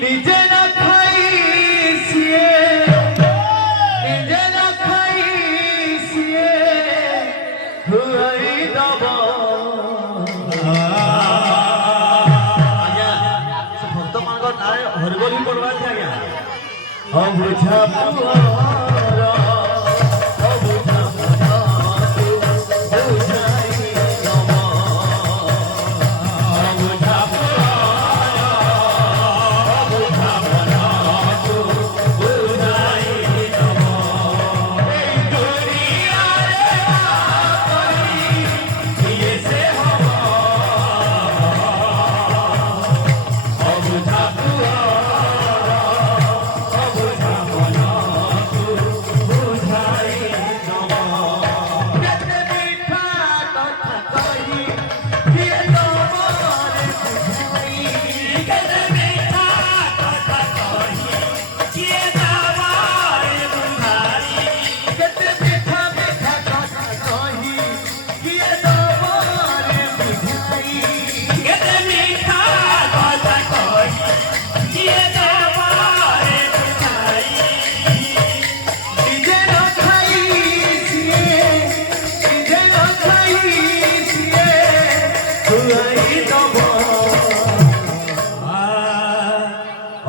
নিজে না খাই সিয়ে নিজে না খাই সিয়ে হুয়াই দব আজ্ঞা ସେ ଭକ୍ତମାନଙ୍କ ନାଁରେ ହରିବୋଲ ବି ପଢ଼ବା ଅଛି ଆଜ୍ଞା ଅବୁଝା ପୁଅର ଅବୁଝା ମନକୁ ବୁଝାଇ ଦବ ଅବୁଝା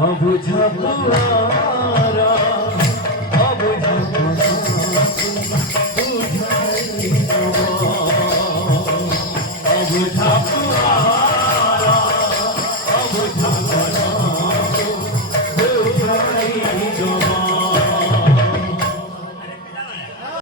অবুঝা পুয়ারা